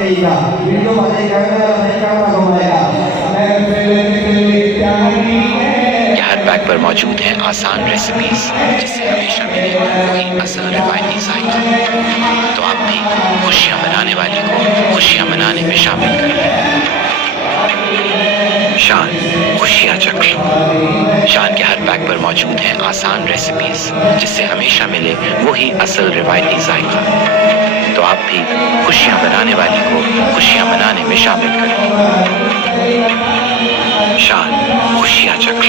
रहेगा, वीडियो बनेगा, कैमरा घुमाएगा। कि हर पैक पर मौजूद है आसान रेसिपीज जिससे हमेशा मिले वही असल रिवायती जायका। तो आप भी खुशियाँ मनाने वाली को खुशियाँ मनाने में शामिल करें। शान खुशियाँ चक्र। शान के हर पैक पर मौजूद है आसान रेसिपीज जिससे हमेशा मिले वही असल रिवायती जायका। तो आप भी खुशियाँ मनाने वाली को खुशियाँ मनाने में शामिल करें। शान खुशियाँ चक्र।